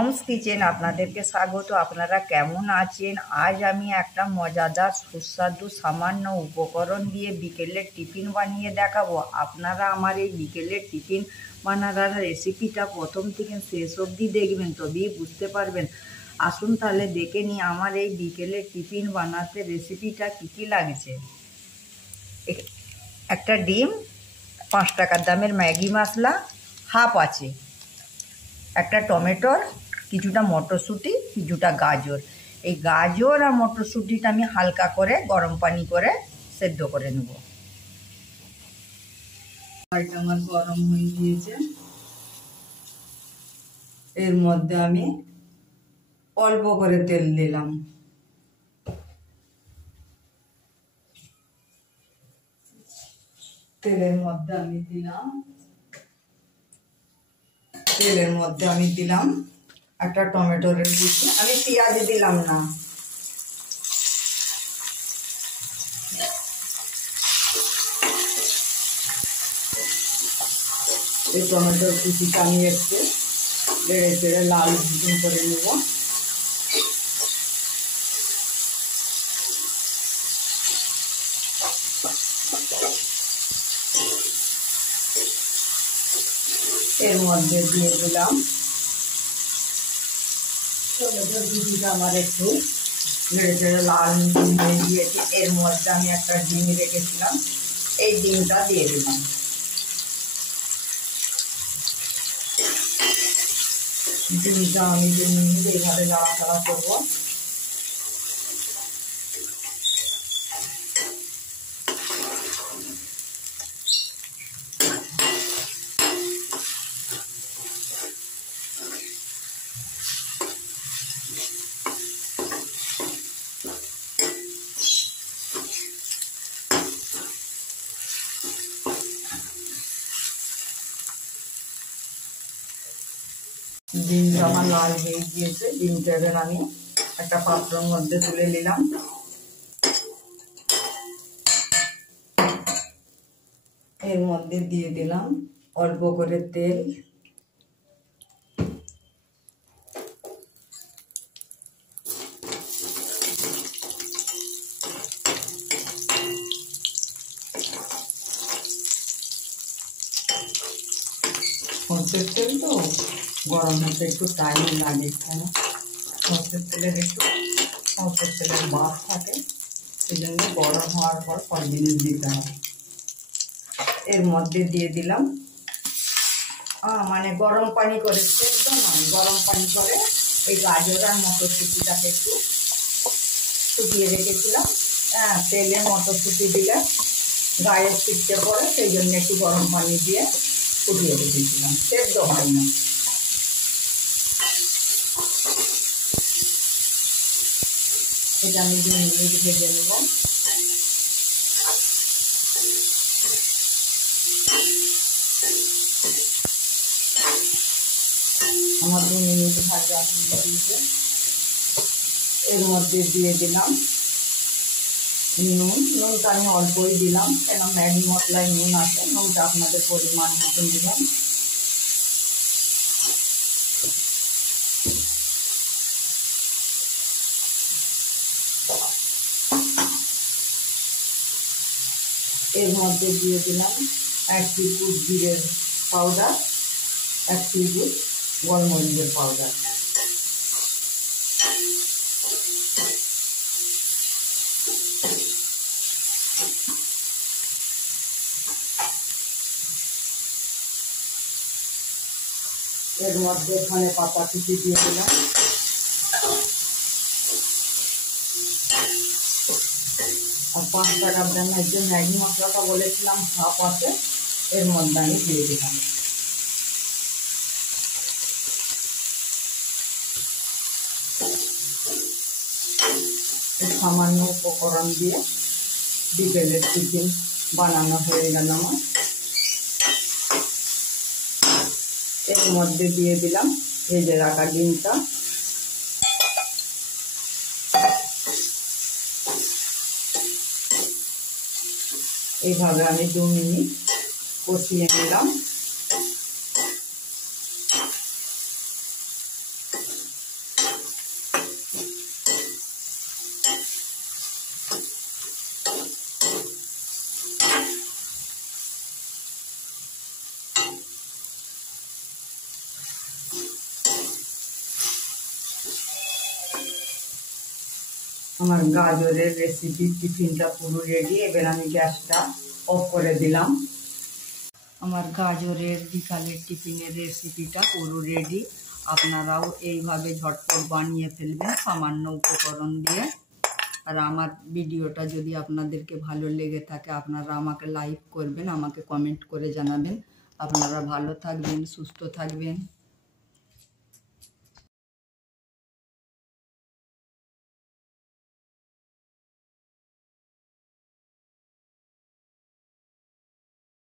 Moms kitchen আপনাদেরকে স্বাগত। আপনারা কেমন আছেন? আজ আমি একটা মজাদার সুস্বাদু সামান্য উপকরণ দিয়ে বিকেলের টিফিন বানিয়ে দেখাবো। আপনারা আমার এই বিকেলের টিফিন বানানোর রেসিপিটা প্রথম থেকে শেষ অবধি দেখবেন, তবেই বুঝতে পারবেন। আসুন তাহলে দেখে নিই আমার এই বিকেলের টিফিন বানাতে রেসিপিটা কী কী লাগছে। একটা ডিম, 5 টাকার দামের ম্যাগি মশলা হাফ আছে, একটা টমেটোর, কিছুটা মটরশুঁটি, কিছুটা গাজর। এই গাজর আর মটরশুঁটিটা আমি হালকা করে গরম পানি করে সেদ্ধ করে নেব। কড়াইটা আমার গরম হয়ে গিয়েছে, এর মধ্যে আমি অল্প করে তেল দিলাম। তেলের মধ্যে আমি দিলাম একটা টমেটোর কুচি। আমি পেঁয়াজ দিলাম না। এই টমেটোর কুচিটা আমি একটু নেড়ে চেড়ে লাল করে নেব। এর মধ্যে দিয়ে দিলাম টমেটোর কুচিটা আমার একটু নেড়ে চেড়ে লাল হয়ে গিয়েছে। এর মধ্যে আমি একটা ডিম রেখেছিলাম, এই ডিমটা দিয়ে দিলাম। ডিমটা আমি 2 মিনিট এইভাবে নাড়াচাড়া করবো। ডিমটা আমার লাল হয়ে গিয়েছে। ডিমটা এবার আমি একটা পাত্রের মধ্যে তুলে নিলাম। এর মধ্যে দিয়ে দিলাম অল্প করে তেল, সরষের তেল তো গরম হতে একটু টাইম লাগে, তাই না? সরষের তেলের ভাব থাকে, সেই জন্য গরম হওয়ার পর 5 মিনিট দিতে হবে। এর মধ্যে দিয়ে দিলাম গরম পানি করে, সেদ্ধ নয়, গরম পানি করে এই গাজর আর মটরশুঁটিটাকে একটু ফুটিয়ে রেখেছিলাম। তেলে মটরশুঁটি দিলে গায়ে ছিটকে পড়ে, সেই জন্য একটু গরম পানি দিয়ে ফুটিয়ে রেখেছিলাম, সেদ্ধ হয় না। এটা আমি 2 মিনিট ভেজে নেব। আমার 2 মিনিট ভাজা হয়ে গিয়েছে। এর মধ্যে দিয়ে দিলাম নুনটা আমি অল্পই দিলাম, কেন ম্যাগি মশলায় নুন আছে। নুনটা আপনাদের পরিমাণ মতন দিলাম। এর মধ্যে দিয়ে দিলাম 1 টিস্পুন জিরের পাউডার, 1 টিস্পুন গোলমরিচের পাউডার। এর মধ্যে ধনেপাতা কুচি দিয়ে দিলাম। আর 5 টাকার দামের যে ম্যাগি মশলাটা বলেছিলাম হাফ আছে, এর মধ্যে আমি দিয়ে দিলাম। সামান্য উপকরণ দিয়ে বিকেলের টিফিন বানানো হয়ে গেল আমার। এর মধ্যে দিয়ে দিলাম ভেজে রাখা ডিমটা। এইভাবে আমি 2 মিনিট কষিয়ে নিলাম। আমার গাজরের রেসিপির টিফিনটা পুরো রেডি। এবার আমি গ্যাসটা অফ করে দিলাম। আমার গাজরের বিকালের টিফিনের রেসিপিটা পুরো রেডি। আপনারাও এইভাবে ঝটপট বানিয়ে ফেলবেন সামান্য উপকরণ দিয়ে। আর আমার ভিডিওটা যদি আপনাদেরকে ভালো লেগে থাকে আপনারা আমাকে লাইক করবেন, আমাকে কমেন্ট করে জানাবেন। আপনারা ভালো থাকবেন, সুস্থ থাকবেন।